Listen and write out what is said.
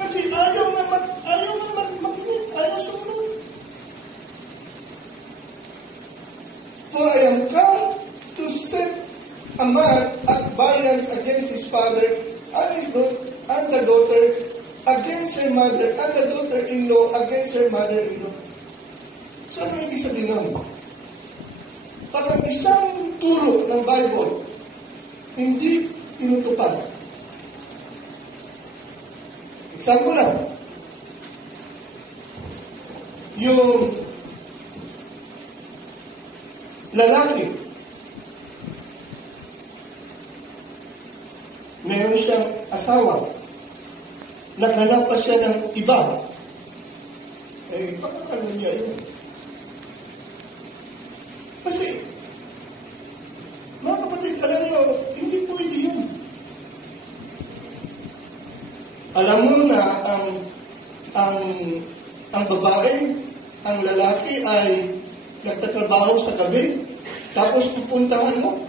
Kasi ayaw makinig, ayaw sumunod. For I am come to set a man at variance against his father and the daughter against her mother, and the daughter-in-law against her mother-in-law. So, ano ibig sabihin nun? Pag ang isang turo ng Bible hindi tinutupad. Example lang. Yung lalaki, meron siyang asawa, naghanap pa siya ng iba, pakakano niya yun? Kasi, mga kapatid, alam niyo, hindi pwede yun. Alam mo na ang babae, ang lalaki ay nagtatrabaho sa gabi, tapos pupuntahan mo,